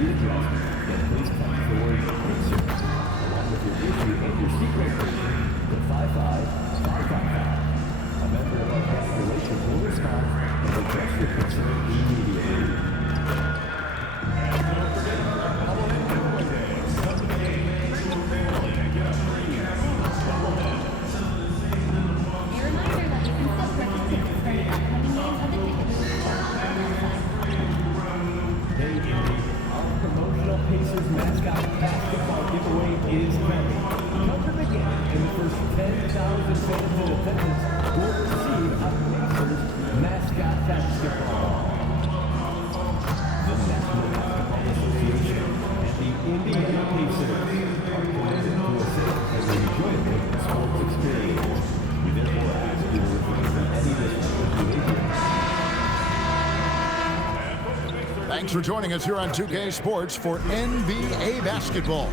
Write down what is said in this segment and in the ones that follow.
be addressed, then please text the word Pacers along with your issue and your seat reservation to 55555. A member of our guest relations will respond and address your concern immediately. Pacers mascot basketball giveaway is coming. Come to the game, and the first 10,000 fans in attendance will receive a Pacers mascot basketball. The National Basketball Association and the Indiana Pacers are committed to a safe and enjoyable sports experience. We therefore ask you to refrain from any disruptive behavior. Thanks for joining us here on 2K Sports for NBA basketball.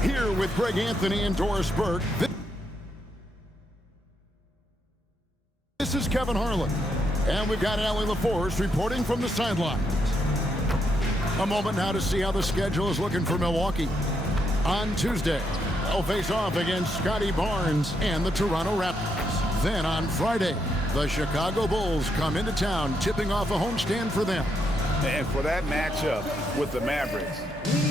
Here with Greg Anthony and Doris Burke. This is Kevin Harlan. And we've got Allie LaForce reporting from the sidelines. A moment now to see how the schedule is looking for Milwaukee. On Tuesday, they'll face off against Scotty Barnes and the Toronto Raptors. Then on Friday, the Chicago Bulls come into town, tipping off a homestand for them. And for that matchup with the Mavericks,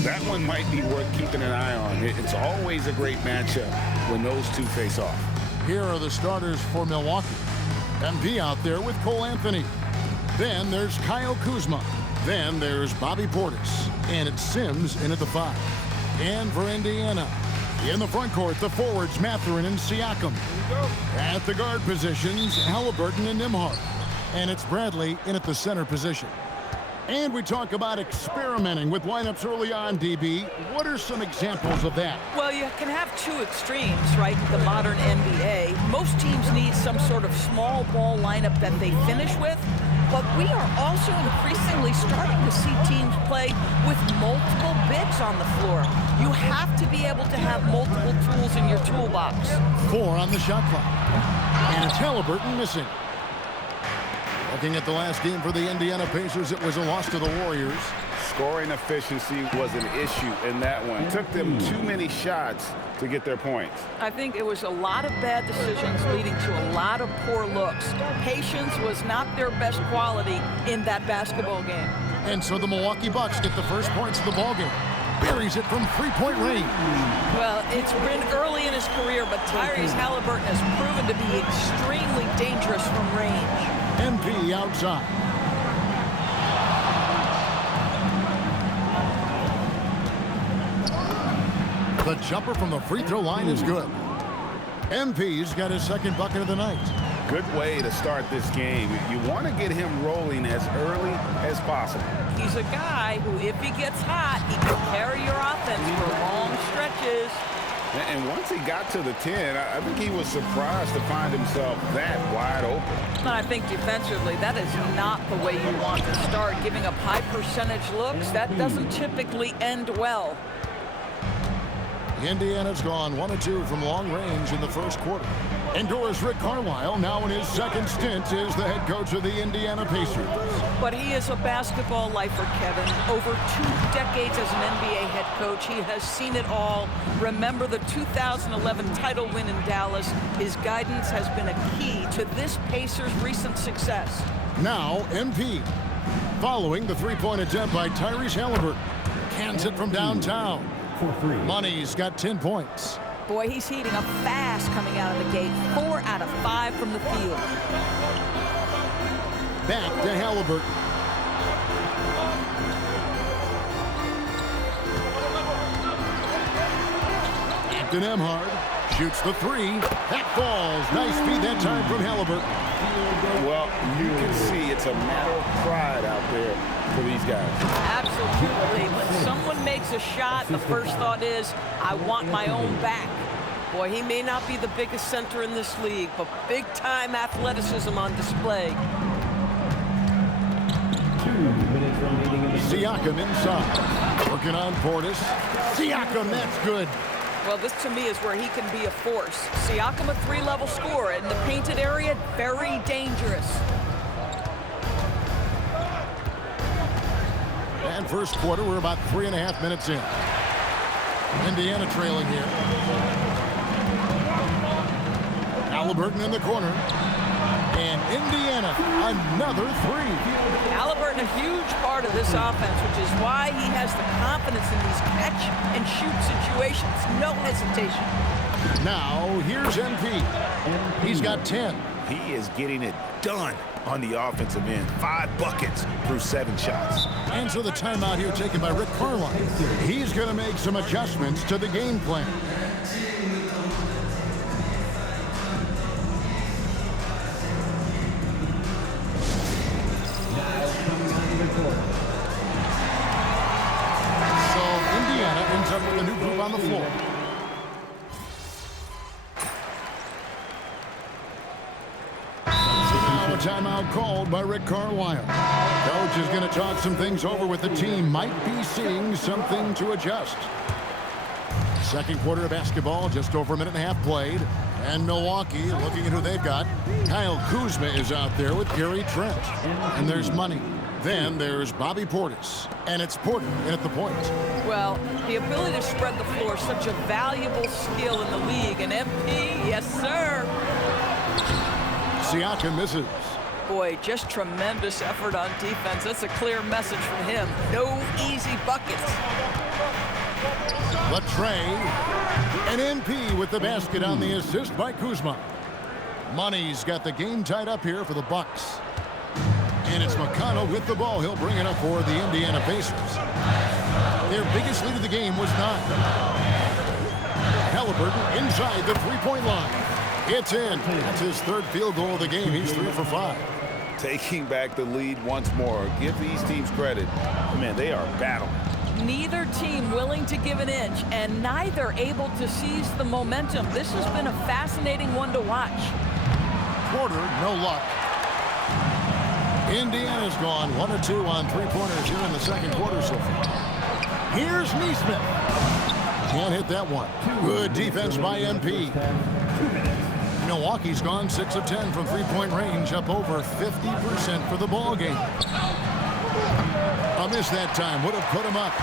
that one might be worth keeping an eye on. It's always a great matchup when those two face off. Here are the starters for Milwaukee. MP out there with Cole Anthony. Then there's Kyle Kuzma. Then there's Bobby Portis. And it's Sims in at the 5. And for Indiana, in the front court, the forwards Mathurin and Siakam. At the guard positions, Halliburton and Nembhard. And it's Bradley in at the center position. And we talk about experimenting with lineups early on, DB. What are some examples of that? Well, you can have two extremes, right? The modern NBA. Most teams need some sort of small ball lineup that they finish with. But we are also increasingly starting to see teams play with multiple bigs on the floor. You have to be able to have multiple tools in your toolbox. 4 on the shot clock. And it's Halliburton missing. Looking at the last game for the Indiana Pacers, it was a loss to the Warriors. Scoring efficiency was an issue in that one. Took them too many shots to get their points. I think it was a lot of bad decisions leading to a lot of poor looks. Patience was not their best quality in that basketball game. And so the Milwaukee Bucks get the first points of the ballgame. Buries it from three-point range. Well, it's been early in his career, but Tyrese Halliburton has proven to be extremely dangerous from range. MP outside. The jumper from the free throw line is good. MP's got his second bucket of the night. Good way to start this game. You want to get him rolling as early as possible. He's a guy who, if he gets hot, he can carry your offense for long stretches. And once he got to the 10, I think he was surprised to find himself that wide open. I think defensively, that is not the way you want to start. Giving up high percentage looks, that doesn't typically end well. Indiana's gone 1 of 2 from long range in the first quarter. Endures Rick Carlisle, now in his second stint as the head coach of the Indiana Pacers. But he is a basketball lifer, Kevin. Over 2 decades as an NBA head coach, he has seen it all. Remember the 2011 title win in Dallas. His guidance has been a key to this Pacers' recent success. Now, MP. Following the three-point attempt by Tyrese Halliburton. Cans it from downtown. Money's got 10 points. Boy, he's heating up fast coming out of the gate. 4 out of 5 from the field. Back to Halliburton. Back to Nembhard. Shoots the 3. That falls. Nice feed that time from Halliburton. Well, you can see it's a matter of pride out there for these guys. Absolutely. When someone makes a shot, the first thought is, I want my own back. Boy, he may not be the biggest center in this league, but big-time athleticism on display. Siakam inside. Working on Portis. Siakam, that's good. Well, this to me is where he can be a force. Siakam, a 3-level scorer in the painted area, very dangerous. And first quarter, we're about 3.5 minutes in. Indiana trailing here. Halliburton in the corner. And Indiana, another three. Halliburton, a huge part of this offense, which is why he has the confidence in these catch-and-shoot situations. No hesitation. Now, here's MP. He's got 10. He is getting it done on the offensive end. 5 buckets through 7 shots. And so the timeout here taken by Rick Carlisle. He's going to make some adjustments to the game plan. So Indiana ends up with a new group on the floor. Now a timeout called by Rick Carlisle. Coach is going to talk some things over with the team. Might be seeing something to adjust. Second quarter of basketball, just over a minute and a half played. And Milwaukee, looking at who they've got. Kyle Kuzma is out there with Gary Trent. And there's Money. Then there's Bobby Portis. And it's Porter in at the point. Well, the ability to spread the floor is such a valuable skill in the league. And MP, yes, sir. Siakam misses. Boy, just tremendous effort on defense. That's a clear message from him. No easy buckets. Latrey, and MP with the basket on the assist by Kuzma. Money's got the game tied up here for the Bucks. And it's McConnell with the ball. He'll bring it up for the Indiana Pacers. Their biggest lead of the game was 9. Halliburton inside the three-point line. It's in. That's his 3rd field goal of the game. He's 3 for 5. Taking back the lead once more. Give these teams credit. Man, they are battling. Neither team willing to give an inch, and neither able to seize the momentum. This has been a fascinating one to watch. Porter, no luck. Indiana's gone 1 of 2 on three-pointers here in the second quarter so far. Here's Neesmith. Can't hit that one. Good defense by MP. Milwaukee's gone 6 of 10 from three-point range, up over 50% for the ball game. A miss that time would have put them up.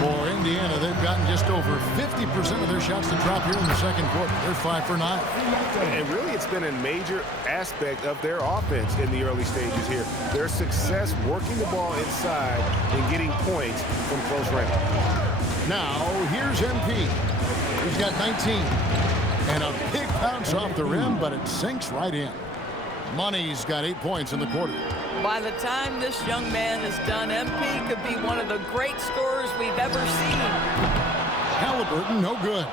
For Indiana, they've gotten just over 50% of their shots to drop here in the second quarter. They're 5 for 9. And really, it's been a major aspect of their offense in the early stages here. Their success working the ball inside and getting points from close range. Now, here's MP. He's got 19. And a big bounce off the rim, but it sinks right in. Money's got 8 points in the quarter. By the time this young man is done, MP could be one of the great scorers we've ever seen. Halliburton, no good.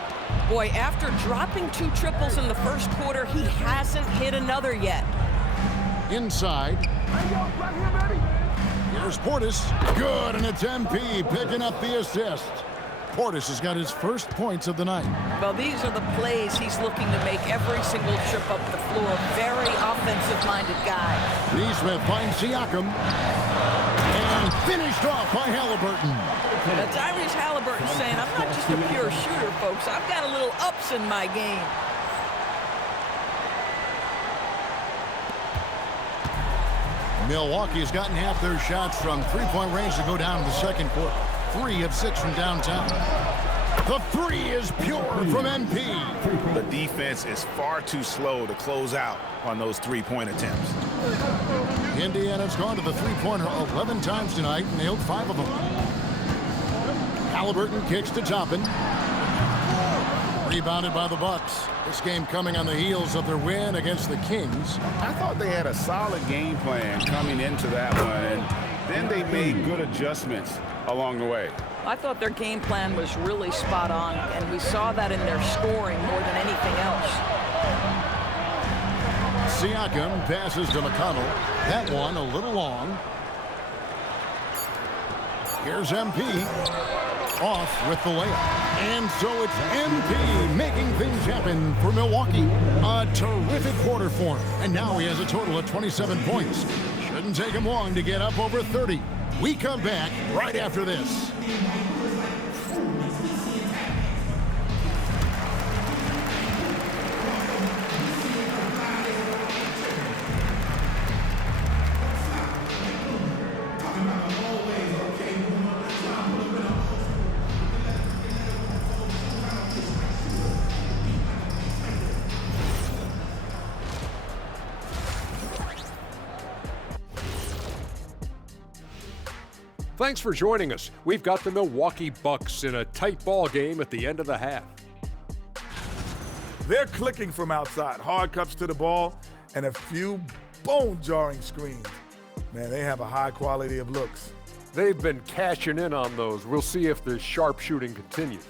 Boy, after dropping 2 triples in the first quarter, he hasn't hit another yet. Inside. Here's Portis. Good, and it's MP picking up the assist. Portis has got his first points of the night. Well, these are the plays he's looking to make every single trip up the floor. Very offensive-minded guy. Neesmith finds Siakam. And finished off by Halliburton. Now, Tyrese Halliburton saying, I'm not just a pure shooter, folks. I've got a little ups in my game. Milwaukee's gotten half their shots from three-point range to go down in the second quarter. 3 of 6 from downtown. The 3 is pure from MP. The defense is far too slow to close out on those three-point attempts. Indiana's gone to the three-pointer 11 times tonight and nailed 5 of them. Halliburton kicks to Toppin. Rebounded by the Bucks. This game coming on the heels of their win against the Kings. I thought they had a solid game plan coming into that one, and then they made good adjustments along the way. I thought their game plan was really spot on, and we saw that in their scoring more than anything else. Siakam passes to McConnell. That one a little long. Here's MP. Off with the layup. And so it's MP making things happen for Milwaukee. A terrific quarter for him. And now he has a total of 27 points. Shouldn't take him long to get up over 30. We come back right after this. Thanks for joining us. We've got the Milwaukee Bucks in a tight ball game at the end of the half. They're clicking from outside, hard cuts to the ball, and a few bone-jarring screens. Man, they have a high quality of looks. They've been cashing in on those. We'll see if the sharp shooting continues.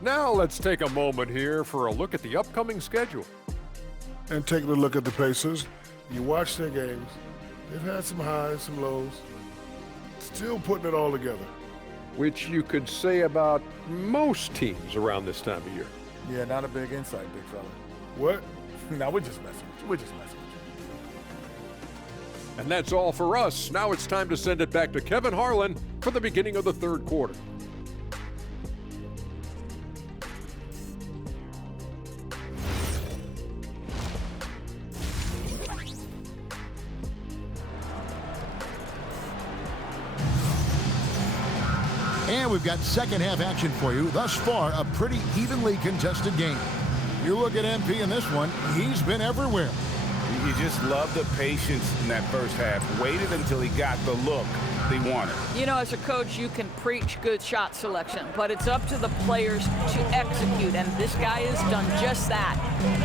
Now let's take a moment here for a look at the upcoming schedule. And taking a look at the Pacers, you watch their games. They've had some highs, some lows. Still putting it all together. Which you could say about most teams around this time of year. Yeah, not a big insight, big fella. What? No, we're just messing with you. We're just messing with you. And that's all for us. Now it's time to send it back to Kevin Harlan for the beginning of the third quarter. And we've got second half action for you. Thus far, a pretty evenly contested game. You look at MP in this one, he's been everywhere. You just love the patience in that first half. Waited until he got the look they wanted. You know, as a coach, you can preach good shot selection, but it's up to the players to execute, and this guy has done just that.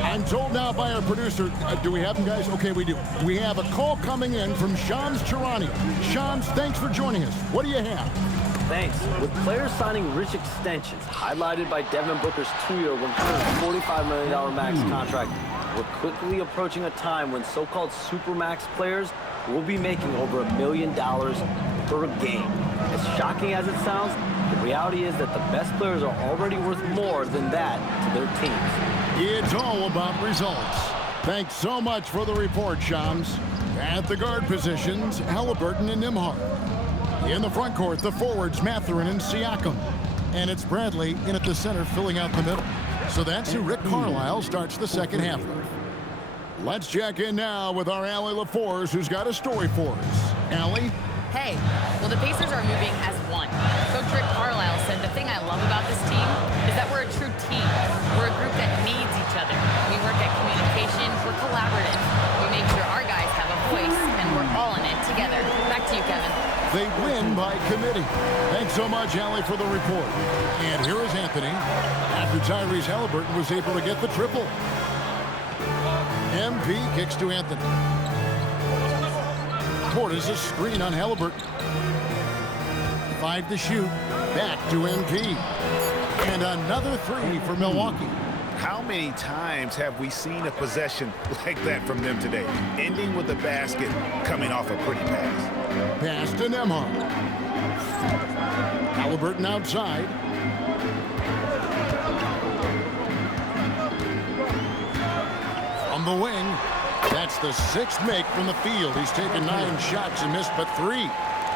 I'm told now by our producer, do we have him, guys? Okay, we do. We have a call coming in from Shams Charania. Shams, thanks for joining us. What do you have? Thanks. With players signing rich extensions, highlighted by Devin Booker's 2-year, $145 million max contract, we're quickly approaching a time when so-called supermax players will be making over $1 million per game. As shocking as it sounds, the reality is that the best players are already worth more than that to their teams. It's all about results. Thanks so much for the report, Shams. At the guard positions, Halliburton and Nembhard. In the front court, the forwards, Mathurin and Siakam. And it's Bradley in at the center, filling out the middle. So that's who Rick Carlisle starts the second half with. Let's check in now with our Allie LaForce, who's got a story for us. Allie? Hey, well, the Pacers are moving as one. Coach Rick Carlisle said the thing I love about this team is that we're a true team. We're a group that needs each other. We work at communication, we're collaborative. We make sure our guys have a voice, and we're all in it together. Back to you, Kevin. They win by committee. Thanks so much, Allie, for the report. And here is Anthony after Tyrese Halliburton was able to get the triple. MP kicks to Anthony. Portis a screen on Halliburton. 5 to shoot. Back to MP. And another 3 for Milwaukee. How many times have we seen a possession like that from them today? Ending with a basket, coming off a pretty pass. Pass to Nembhard. Halliburton outside. From the wing, that's the 6th make from the field. He's taken 9 shots and missed but 3.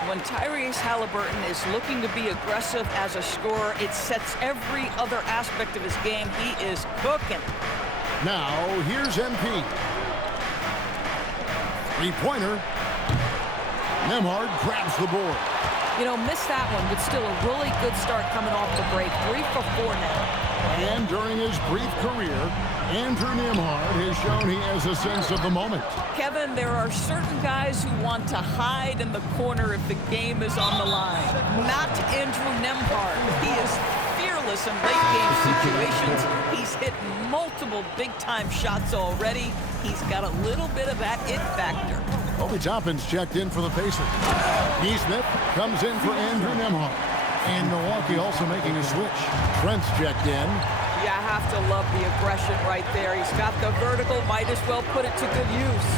When Tyrese Halliburton is looking to be aggressive as a scorer, it sets every other aspect of his game. He is cooking. Now, here's MP. 3-pointer. Nembhard grabs the board. You know, missed that one, but still a really good start coming off the break. 3 for 4 now. And during his brief career, Andrew Nembhard has shown he has a sense of the moment. Kevin, there are certain guys who want to hide in the corner if the game is on the line. Not Andrew Nembhard. He is fearless in late-game situations. He's hit multiple big-time shots already. He's got a little bit of that it factor. Obi Toppin's checked in for the Pacers. Neesmith comes in for Andrew Nembhard. And Milwaukee also making a switch. Trent's checked in. Yeah, I have to love the aggression right there. He's got the vertical, might as well put it to good use.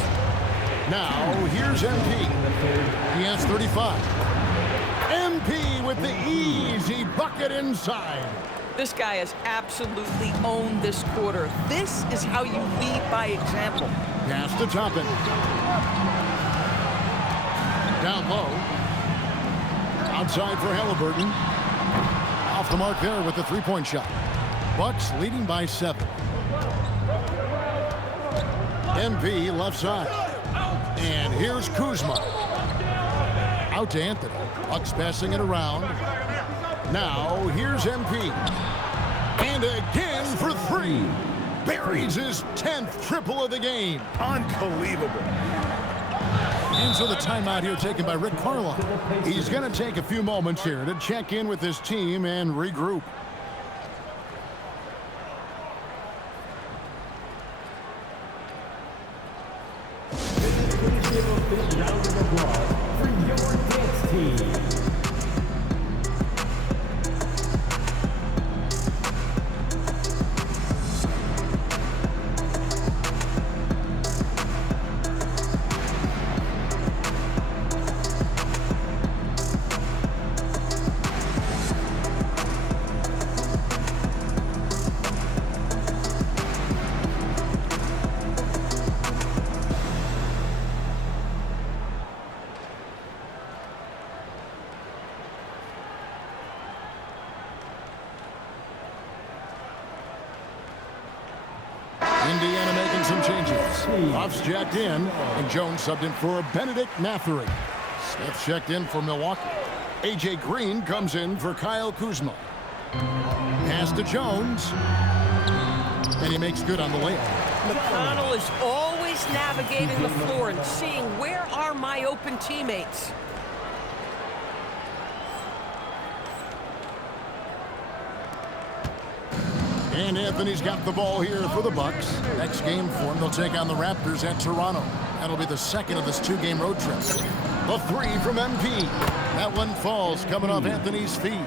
Now, here's MP. He has 35. MP with the easy bucket inside. This guy has absolutely owned this quarter. This is how you lead by example. Pass to Toppin. Down low. Outside for Halliburton. Off the mark there with the 3-point shot. Bucks leading by 7. MP left side. And here's Kuzma. Out to Anthony. Bucks passing it around. Now here's MP. And again for 3. Buries his 10th triple of the game. Unbelievable. And so the timeout here taken by Rick Carlisle. He's going to take a few moments here to check in with his team and regroup. Please give a big round of applause for your dance team. Indiana making some changes. Buffs jacked in, and Jones subbed in for Benedict Mathery. Smith checked in for Milwaukee. A.J. Green comes in for Kyle Kuzma. Pass to Jones, and he makes good on the layup. McConnell is always navigating the floor and seeing where are my open teammates. And Anthony's got the ball here for the Bucks. Next game for him, they'll take on the Raptors at Toronto. That'll be the second of this two-game road trip. The three from MP. That one falls coming off Anthony's feet.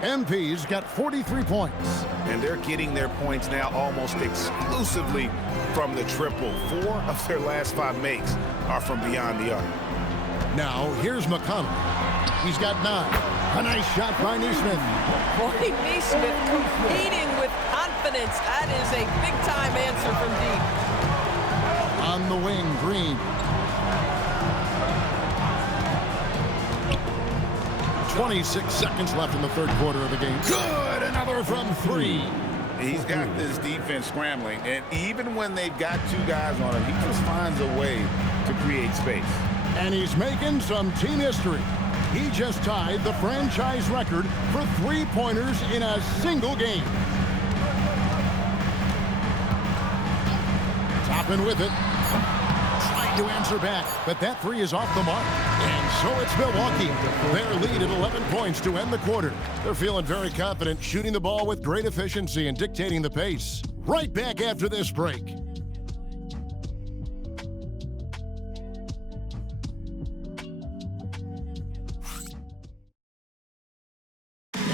MP's got 43 points. And they're getting their points now almost exclusively from the triple. 4 of their last 5 makes are from beyond the arc. Now, here's McConnell. He's got 9. A nice shot by Neesmith. Boy, Neesmith competing with confidence. That is a big-time answer from deep. On the wing, Green. 26 seconds left in the third quarter of the game. Good! Another from 3. He's got this defense scrambling, and even when they've got 2 guys on him, he just finds a way to create space. And he's making some team history. He just tied the franchise record for three-pointers in a single game. Toppin with it. Trying to answer back, but that three is off the mark. And so it's Milwaukee. Their lead at 11 points to end the quarter. They're feeling very confident, shooting the ball with great efficiency and dictating the pace. Right back after this break.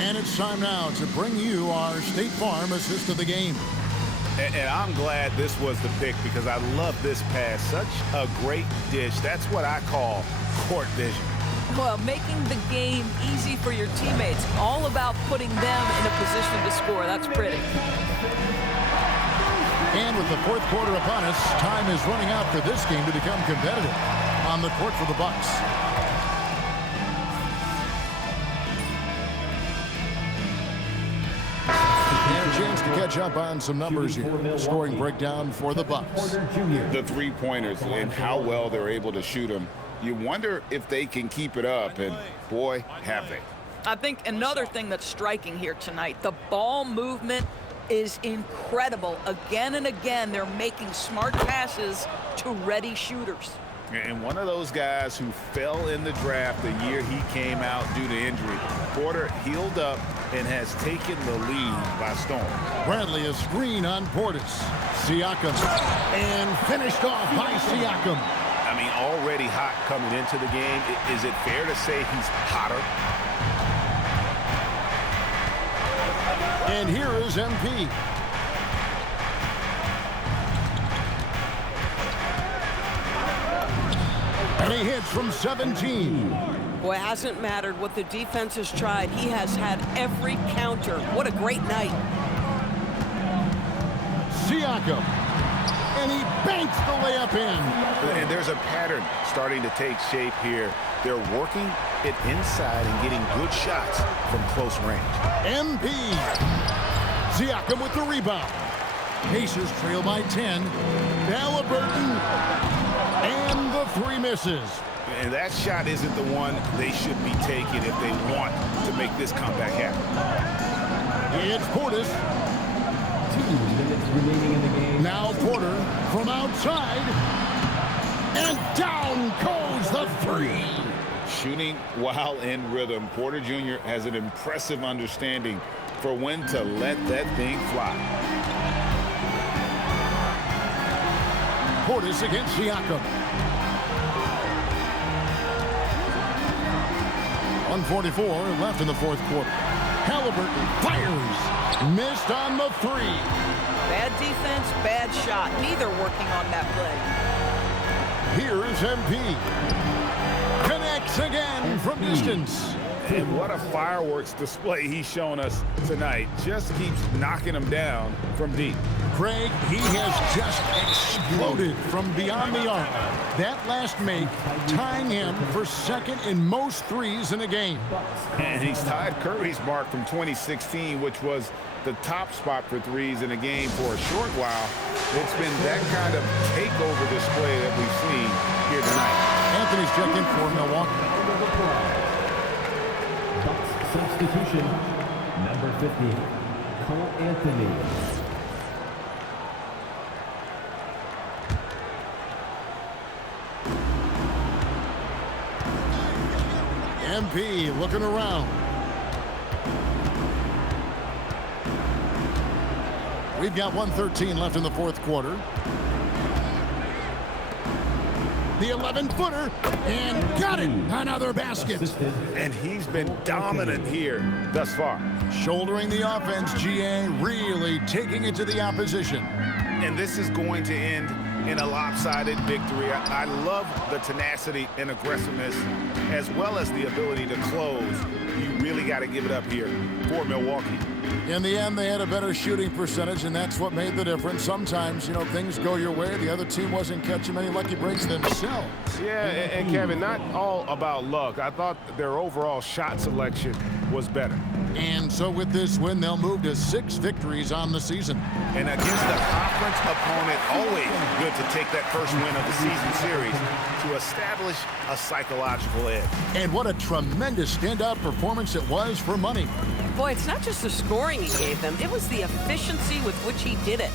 And it's time now to bring you our State Farm assist of the game. And I'm glad this was the pick because I love this pass. Such a great dish. That's what I call court vision. Well, making the game easy for your teammates. All about putting them in a position to score. That's pretty. And with the fourth quarter upon us, time is running out for this game to become competitive. On the court for the Bucks. And a chance to catch up on some numbers here. Scoring breakdown for the Bucks. The three-pointers and how well they're able to shoot them. You wonder if they can keep it up, and boy, have they. I think another thing that's striking here tonight, the ball movement is incredible. Again and again, they're making smart passes to ready shooters. And one of those guys who fell in the draft the year he came out due to injury. Porter healed up and has taken the lead by storm. Bradley a screen on Portis. Siakam. And finished off by Siakam. I mean, already hot coming into the game. Is it fair to say he's hotter? And here is MP. And he hits from 17. Boy, it hasn't mattered what the defense has tried. He has had every counter. What a great night. Siakam. And he banks the layup in. And there's a pattern starting to take shape here. They're working it inside and getting good shots from close range. MP. Siakam with the rebound. Pacers trail by 10. Halliburton. And the three misses. And that shot isn't the one they should be taking if they want to make this comeback happen. It's Portis. 2 minutes remaining in the game. Now Porter from outside. And down goes the three. Shooting while in rhythm, Porter Jr. has an impressive understanding for when to let that thing fly. Portis against Siakam. 1:44 left in the fourth quarter. Halliburton fires. Missed on the three. Bad defense, bad shot. Neither working on that play. Here's MP. Connects again from distance. And what a fireworks display he's shown us tonight. Just keeps knocking them down from deep. Craig, he has just exploded from beyond the arc. That last make tying him for second in most threes in a game. And he's tied Curry's mark from 2016, which was the top spot for threes in a game for a short while. It's been that kind of takeover display that we've seen here tonight. Anthony's checked in for Milwaukee. Bucks substitution, number 50, Cole Anthony. MP looking around. We've got 1:13 left in the fourth quarter. The 11-footer, and got it! Another basket. And he's been dominant here thus far. Shouldering the offense, GA really taking it to the opposition. And this is going to end in a lopsided victory. I love the tenacity and aggressiveness, as well as the ability to close. You really got to give it up here for Milwaukee. In the end, they had a better shooting percentage, and that's what made the difference. Sometimes, you know, things go your way. The other team wasn't catching many lucky breaks themselves. Yeah, and Kevin, not all about luck. I thought their overall shot selection was better. And so with this win, they'll move to 6 victories on the season. And against a conference opponent, always good to take that first win of the season series to establish a psychological edge. And what a tremendous standout performance it was for Money. Boy, it's not just the scoring he gave them. It was the efficiency with which he did it.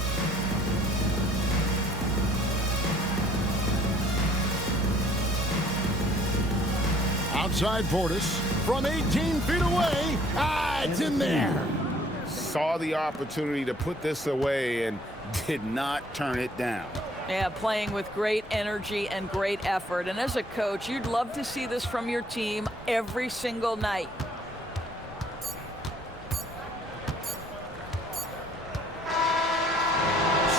Outside Portis from 18 feet away. It's in there. Saw the opportunity to put this away and did not turn it down. Yeah, playing with great energy and great effort. And as a coach, you'd love to see this from your team every single night.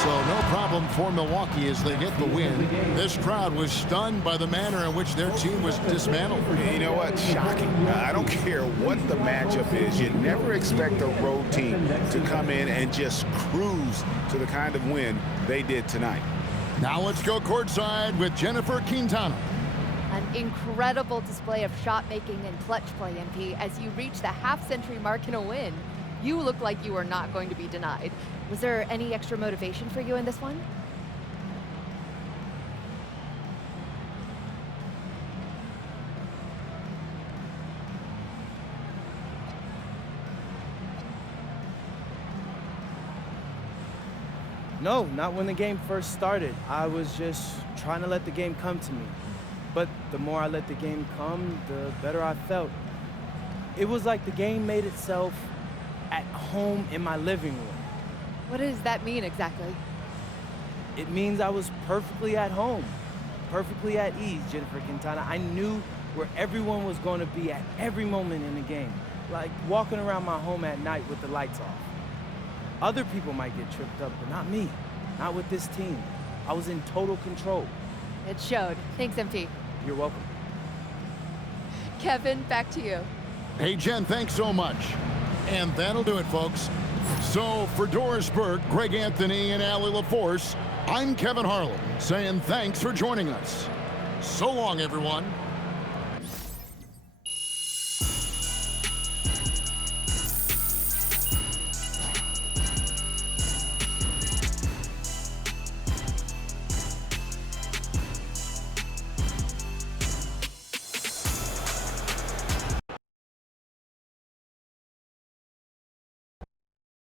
So no problem for Milwaukee as they get the win. This crowd was stunned by the manner in which their team was dismantled. You know what? Shocking. I don't care what the matchup is. You never expect a road team to come in and just cruise to the kind of win they did tonight. Now let's go courtside with Jennifer Quintana. An incredible display of shot making and clutch play, MP. As you reach the half-century mark in a win, you look like you are not going to be denied. Was there any extra motivation for you in this one? No, not when the game first started. I was just trying to let the game come to me. But the more I let the game come, the better I felt. It was like the game made itself at home in my living room. What does that mean exactly? It means I was perfectly at home, perfectly at ease, Jennifer Quintana. I knew where everyone was going to be at every moment in the game, like walking around my home at night with the lights off. Other people might get tripped up, but not me, not with this team. I was in total control. It showed. Thanks, MP. You're welcome. Kevin, back to you. Hey, Jen, thanks so much. And that'll do it, folks. So for Doris Burke, Greg Anthony, and Allie LaForce, I'm Kevin Harlan saying thanks for joining us. So long, everyone.